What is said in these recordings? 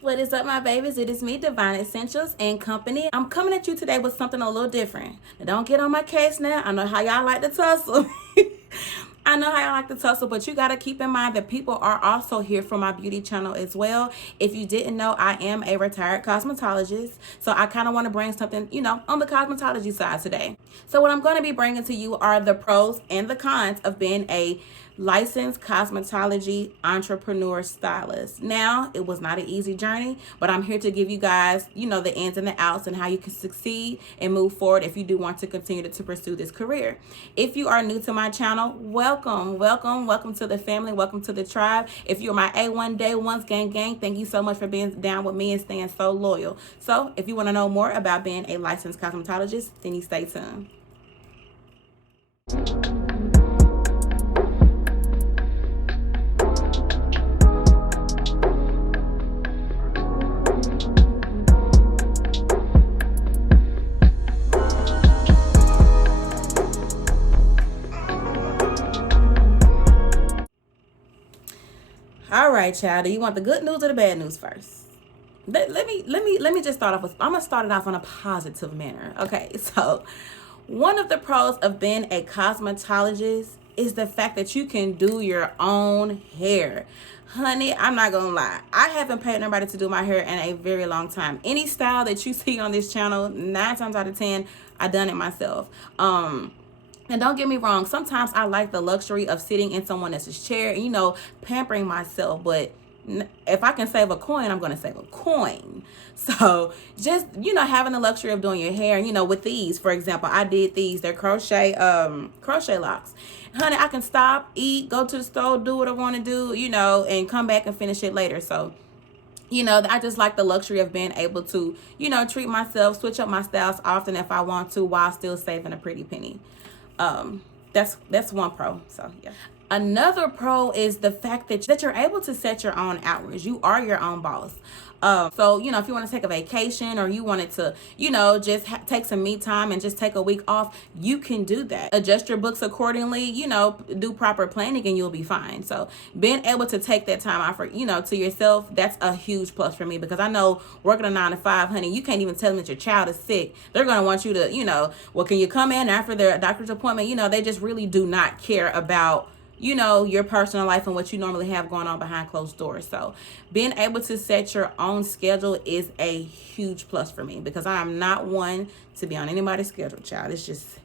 What is up, my babies? It is me, Divine Essentials and Company. I'm coming at you today with something a little different. Now, don't get on my case now. I know how y'all like to tussle. I know how y'all like to tussle, but you got to keep in mind that people are also here for my beauty channel as well. If you didn't know, I am a retired cosmetologist. So I kind of want to bring something, on the cosmetology side today. So what I'm going to be bringing to you are the pros and the cons of being a licensed cosmetology entrepreneur stylist. Now, it was not an easy journey, but I'm here to give you guys, the ins and the outs and how you can succeed and move forward if you do want to continue to pursue this career. If you are new to my channel, welcome to the family, welcome to the tribe. If you're my A1 Day Ones gang, thank you so much for being down with me and staying so loyal. So if you want to know more about being a licensed cosmetologist, then you stay tuned. All right, child. Do you want the good news or the bad news first? Let me just start off with. I'm gonna start it off on a positive manner. Okay, so one of the pros of being a cosmetologist is the fact that you can do your own hair. Honey, I'm not gonna lie. I haven't paid nobody to do my hair in a very long time. Any style that you see on this channel, 9 times out of 10, I done it myself. And don't get me wrong, sometimes I like the luxury of sitting in someone else's chair and, pampering myself. But if I can save a coin, I'm going to save a coin. So just, having the luxury of doing your hair, with these, for example, I did these. They're crochet locks. Honey, I can stop, eat, go to the store, do what I want to do, and come back and finish it later. So I just like the luxury of being able to, treat myself, switch up my styles often if I want to while still saving a pretty penny. That's one pro. So yeah. Another pro is the fact that you're able to set your own hours. You are your own boss. So, if you want to take a vacation or you wanted to, just take some me time and just take a week off, you can do that. Adjust your books accordingly, do proper planning and you'll be fine. So being able to take that time out for, to yourself, that's a huge plus for me because I know working a 9 to 5, honey, you can't even tell them that your child is sick. They're going to want you to, well, can you come in after their doctor's appointment? They just really do not care about your personal life and what you normally have going on behind closed doors. So being able to set your own schedule is a huge plus for me because I am not one to be on anybody's schedule, child. It's just,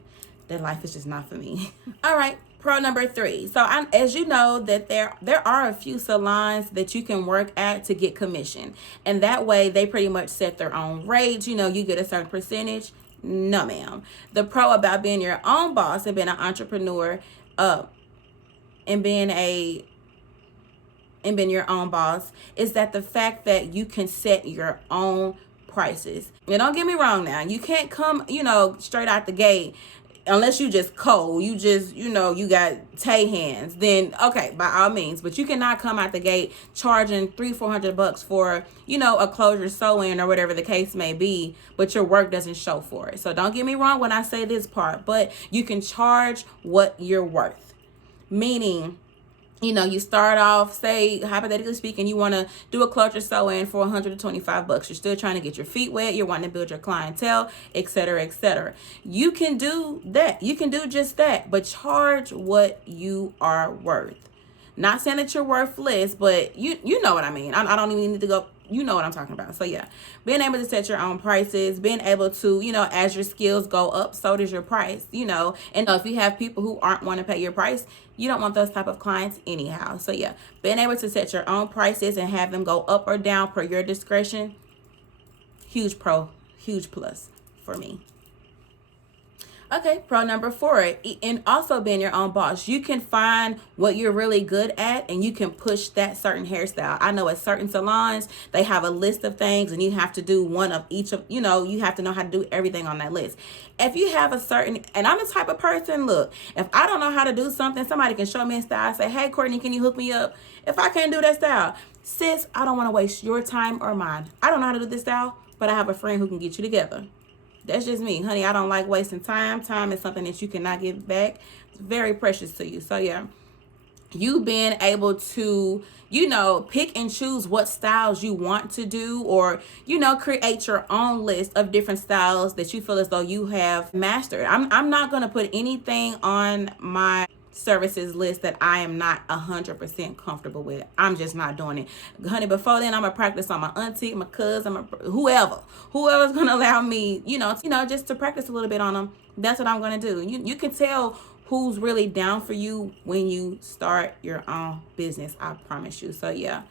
that life is just not for me. All right. Pro number 3. So as you know that there are a few salons that you can work at to get commission. And that way they pretty much set their own rates. You get a certain percentage. No, ma'am. The pro about being your own boss and being an entrepreneur, and being your own boss is that the fact that you can set your own prices. And don't get me wrong now, you can't come, straight out the gate unless you just cold, you just, you got tay hands, then okay, by all means, but you cannot come out the gate charging $300-400 for, a closure sew-in or whatever the case may be, but your work doesn't show for it. So don't get me wrong when I say this part, but you can charge what you're worth. Meaning, you start off, say, hypothetically speaking, you want to do a closure sew-in for $125. You're still trying to get your feet wet. You're wanting to build your clientele, etc., etc. You can do that. You can do just that, but charge what you are worth. Not saying that you're worthless, but you know what I mean. I don't even need to go. You know what I'm talking about. So yeah, being able to set your own prices, being able to, as your skills go up, so does your price, and if you have people who aren't want to pay your price, you don't want those type of clients anyhow. So yeah, being able to set your own prices and have them go up or down per your discretion, huge pro, huge plus for me. Okay, pro number 4, and also being your own boss. You can find what you're really good at and you can push that certain hairstyle. I know at certain salons, they have a list of things and you have to do one of each of, you have to know how to do everything on that list. If you have a certain, and I'm the type of person, look, if I don't know how to do something, somebody can show me a style, say, hey, Courtney, can you hook me up? If I can't do that style, sis, I don't want to waste your time or mine. I don't know how to do this style, but I have a friend who can get you together. That's just me, honey. I don't like wasting time. Time is something that you cannot give back. It's very precious to you. So yeah, you being able to, you know, pick and choose what styles you want to do, or, you know, create your own list of different styles that you feel as though you have mastered. I'm not going to put anything on my services list that I am not 100% comfortable with. I'm just not doing it. Honey, before then, I'm going to practice on my auntie, my cousin, whoever's going to allow me, just to practice a little bit on them. That's what I'm going to do. You can tell who's really down for you when you start your own business, I promise you. So yeah,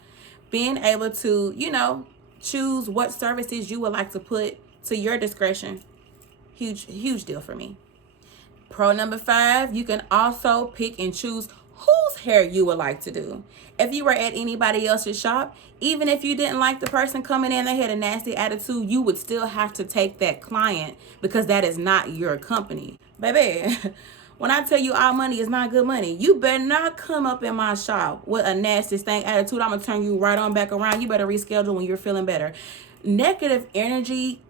being able to, choose what services you would like to put to your discretion, huge deal for me. Pro number 5, you can also pick and choose whose hair you would like to do. If you were at anybody else's shop, even if you didn't like the person coming in, they had a nasty attitude, you would still have to take that client because that is not your company. Baby, when I tell you all money is not good money, you better not come up in my shop with a nasty stank attitude. I'm going to turn you right on back around. You better reschedule when you're feeling better. Negative energy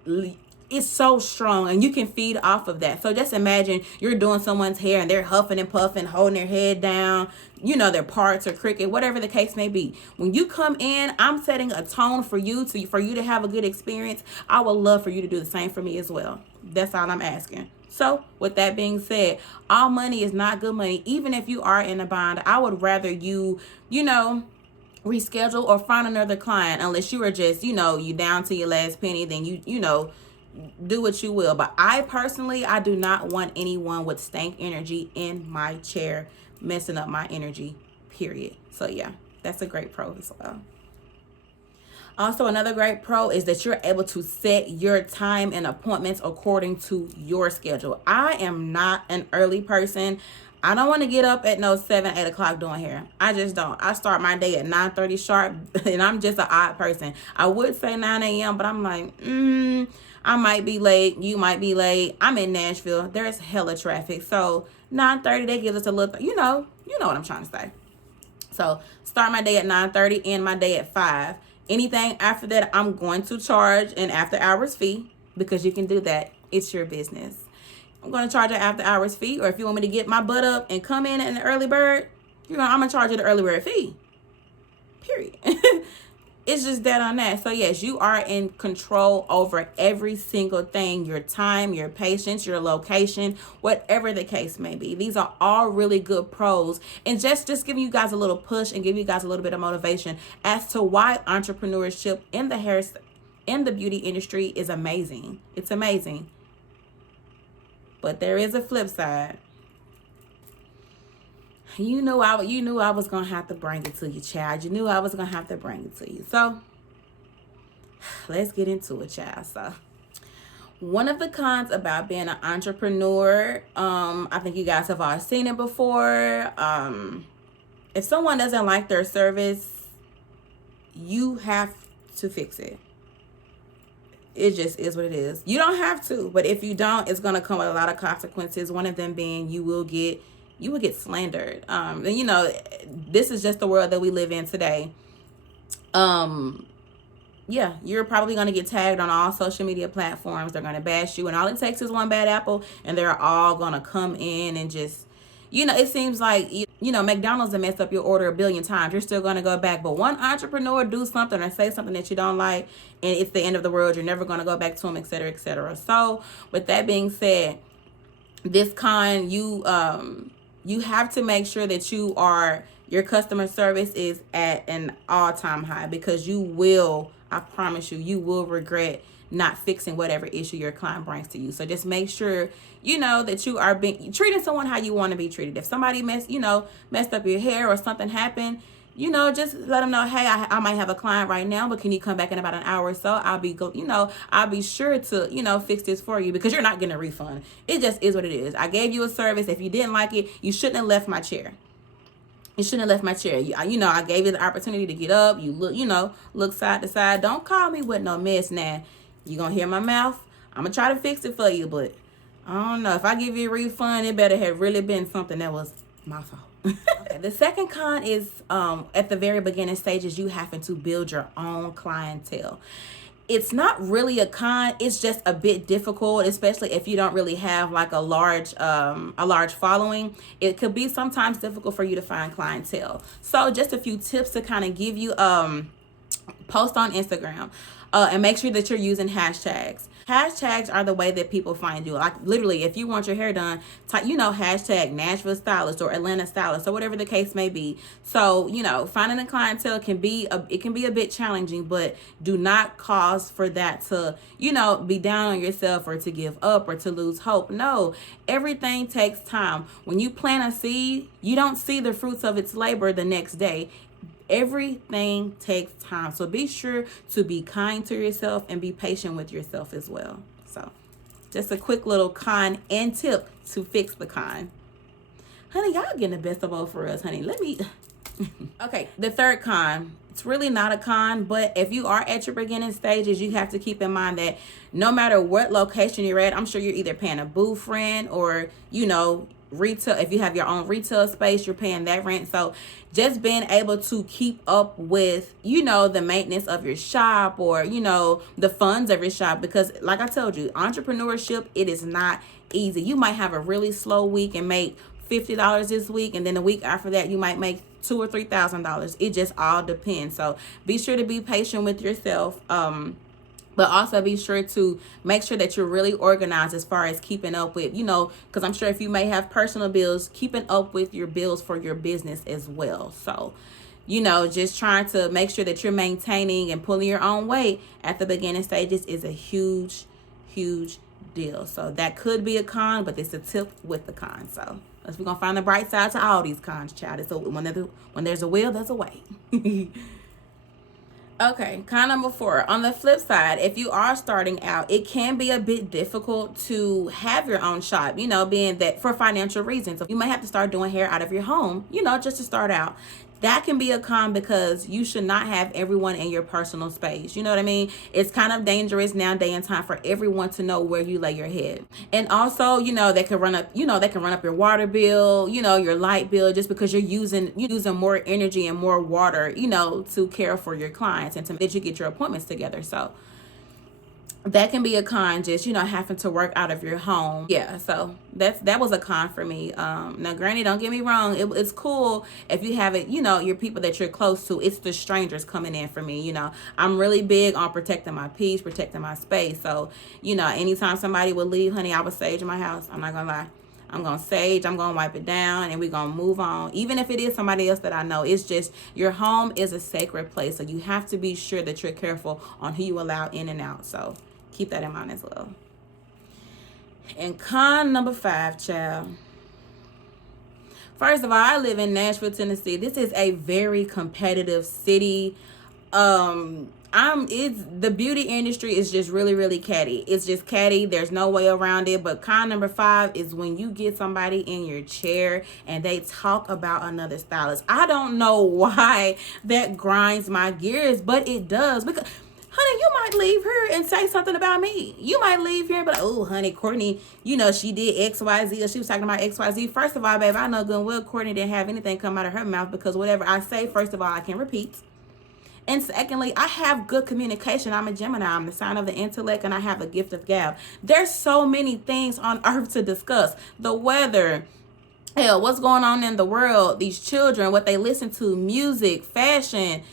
is so strong, and you can feed off of that. So just imagine you're doing someone's hair and they're huffing and puffing, holding their head down, their parts are crooked, whatever the case may be. When you come in, I'm setting a tone for you to have a good experience. I would love for you to do the same for me as well. That's all I'm asking. So with that being said, all money is not good money. Even if you are in a bind, I would rather you, reschedule or find another client, unless you are just, you down to your last penny, then you do what you will. But I personally, I do not want anyone with stank energy in my chair messing up my energy, period. So yeah, that's a great pro as well. Also, another great pro is that you're able to set your time and appointments according to your schedule. I am not an early person. I don't want to get up at 7, 8 o'clock doing hair. I just don't. I start my day at 9:30 sharp, and I'm just an odd person. I would say 9 a.m., but I'm like, I might be late. You might be late. I'm in Nashville. There's hella traffic. So 9:30, they give us a little, you know what I'm trying to say. So start my day at 9:30, end my day at 5. Anything after that, I'm going to charge an after hours fee, because you can do that. It's your business. I'm going to charge an after hours fee, or if you want me to get my butt up and come in an early bird, I'm going to charge you the early bird fee. Period. It's just that on that. So yes, you are in control over every single thing, your time, your patience, your location, whatever the case may be. These are all really good pros, and just giving you guys a little push and give you guys a little bit of motivation as to why entrepreneurship in the beauty industry is amazing. It's amazing. But there is a flip side. You knew I was going to have to bring it to you, child. You knew I was going to have to bring it to you. So, let's get into it, child. So, one of the cons about being an entrepreneur, I think you guys have all seen it before. If someone doesn't like their service, you have to fix it. It just is what it is. You don't have to, but if you don't, it's going to come with a lot of consequences. One of them being you will get slandered. And this is just the world that we live in today. Yeah, you're probably going to get tagged on all social media platforms. They're going to bash you, and all it takes is one bad apple, and they're all going to come in and just, it seems like, McDonald's has messed up your order a billion times. You're still going to go back. But one entrepreneur do something or say something that you don't like, and it's the end of the world. You're never going to go back to them, et cetera, et cetera. So with that being said, this con, you have to make sure that your customer service is at an all-time high, because I promise you will regret not fixing whatever issue your client brings to you. So just make sure, that you are treating someone how you want to be treated. If somebody messed up your hair or something happened, just let them know, hey, I might have a client right now, but can you come back in about an hour or so? I'll be sure to, fix this for you, because you're not getting a refund. It just is what it is. I gave you a service. If you didn't like it, you shouldn't have left my chair. You shouldn't have left my chair. I gave you the opportunity to get up. You look side to side. Don't call me with no mess now. You gonna hear my mouth? I'm gonna try to fix it for you, but I don't know. If I give you a refund, it better have really been something that was my fault. Okay, the second con is at the very beginning stages, you having to build your own clientele. it's not really a con, it's just a bit difficult, especially if you don't really have like a large following. It could be sometimes difficult for you to find clientele. So just a few tips to kind of give you. Post on Instagram, and make sure that you're using hashtags. Hashtags are the way that people find you. Like literally, if you want your hair done, type, hashtag Nashville Stylist or Atlanta Stylist or whatever the case may be. So, finding a clientele can be a bit challenging, but do not cause for that to, be down on yourself or to give up or to lose hope. No, everything takes time. When you plant a seed, you don't see the fruits of its labor the next day. Everything takes time. So be sure to be kind to yourself and be patient with yourself as well. So just a quick little con and tip to fix the con. Honey, y'all getting the best of both for us, honey. Let me... Okay, the third con. It's really not a con, but if you are at your beginning stages, you have to keep in mind that no matter what location you're at, I'm sure you're either paying a booth rent or, retail. If you have your own retail space, you're paying that rent. So just being able to keep up with, the maintenance of your shop or, the funds of your shop, because like I told you, entrepreneurship, it is not easy. You might have a really slow week and make $50 this week, and then the week after that you might make $2,000 or $3,000. It just all depends. So be sure to be patient with yourself. But also be sure to make sure that you're really organized as far as keeping up with, because I'm sure if you may have personal bills, keeping up with your bills for your business as well. So, just trying to make sure that you're maintaining and pulling your own weight at the beginning stages is a huge, huge deal. So that could be a con, but it's a tip with the con. So we're going to find the bright side to all these cons, child. So when there's a will, there's a way. Okay, con number 4. On the flip side, if you are starting out, it can be a bit difficult to have your own shop, being that for financial reasons. You might have to start doing hair out of your home, just to start out. That can be a con because you should not have everyone in your personal space. You know what I mean? It's kind of dangerous now day and time for everyone to know where you lay your head. And also, they can run up your water bill, your light bill, just because you're using more energy and more water, to care for your clients and to that you get your appointments together. So that can be a con, just having to work out of your home. Yeah, so that was a con for me. Now granted, don't get me wrong, it's cool if you have it, your people that you're close to. It's the strangers coming in for me. I'm really big on protecting my peace, protecting my space. So anytime somebody would leave, honey, I would sage in my house. I'm not gonna lie. I'm going to sage, I'm going to wipe it down, and we're going to move on. Even if it is somebody else that I know, it's just your home is a sacred place. So you have to be sure that you're careful on who you allow in and out. So keep that in mind as well. And con number 5, child. First of all, I live in Nashville, Tennessee. This is a very competitive city. The beauty industry is just really, really catty. It's just catty. There's no way around it. But con number 5 is when you get somebody in your chair and they talk about another stylist. I don't know why that grinds my gears, but it does. Because, honey, you might leave here and say something about me. You might leave here and be like, oh, honey, Courtney, she did XYZ, or she was talking about XYZ. First of all, babe, I know good and well Courtney didn't have anything come out of her mouth, because whatever I say, first of all, I can repeat. And secondly, I have good communication. I'm a Gemini. I'm the sign of the intellect, and I have a gift of gab. There's so many things on earth to discuss. The weather, hell, what's going on in the world, these children, what they listen to, music, fashion.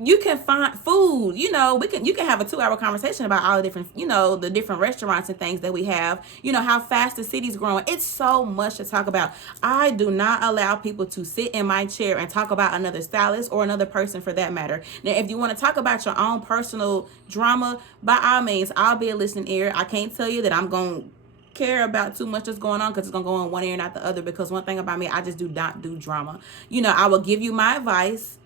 You can find food, you can have a 2-hour conversation about all the different, the different restaurants and things that we have, how fast the city's growing. It's so much to talk about. I do not allow people to sit in my chair and talk about another stylist or another person for that matter. Now, if you want to talk about your own personal drama, by all means, I'll be a listening ear. I can't tell you that I'm going to care about too much that's going on, because it's going to go in one ear and not the other, because one thing about me, I just do not do drama. I will give you my advice.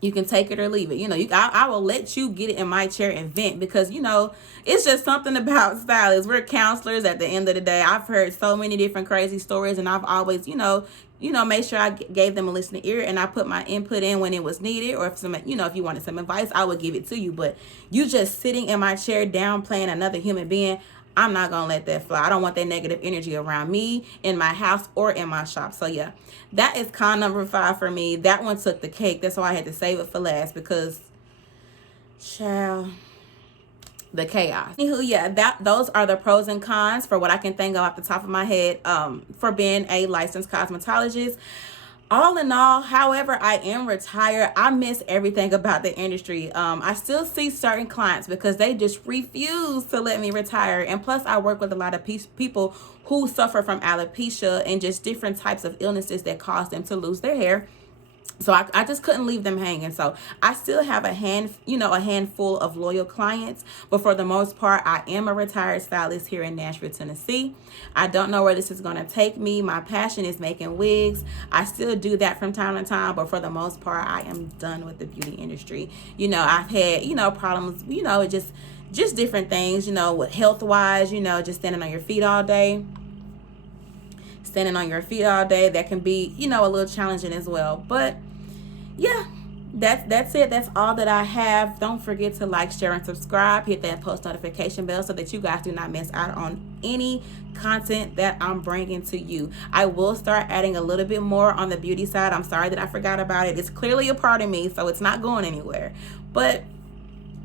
You can take it or leave it. I will let you get it in my chair and vent, because, it's just something about stylists. We're counselors at the end of the day. I've heard so many different crazy stories, and I've always, made sure I gave them a listening ear, and I put my input in when it was needed, or if if you wanted some advice, I would give it to you. But you just sitting in my chair downplaying another human being, I'm not going to let that fly. I don't want that negative energy around me, in my house, or in my shop. So, yeah, that is con number 5 for me. That one took the cake. That's why I had to save it for last, because, child, the chaos. Anywho, yeah, those are the pros and cons for what I can think of off the top of my head for being a licensed cosmetologist. All in all, however, I am retired. I miss everything about the industry. I still see certain clients because they just refuse to let me retire. And plus, I work with a lot of people who suffer from alopecia and just different types of illnesses that cause them to lose their hair. So I just couldn't leave them hanging. So I still have a handful of loyal clients, but for the most part, I am a retired stylist here in Nashville, Tennessee. I don't know where this is going to take me. My passion is making wigs. I still do that from time to time, but for the most part, I am done with the beauty industry. I've had, problems, just different things, with health-wise, just standing on your feet all day. That can be, a little challenging as well. But yeah, that's it. That's all that I have. Don't forget to like, share, and subscribe. Hit that post notification bell so that you guys do not miss out on any content that I'm bringing to you. I will start adding a little bit more on the beauty side. I'm sorry that I forgot about it. It's clearly a part of me, so it's not going anywhere. But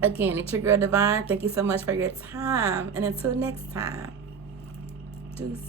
again, it's your girl Divine. Thank you so much for your time, and until next time, deuce.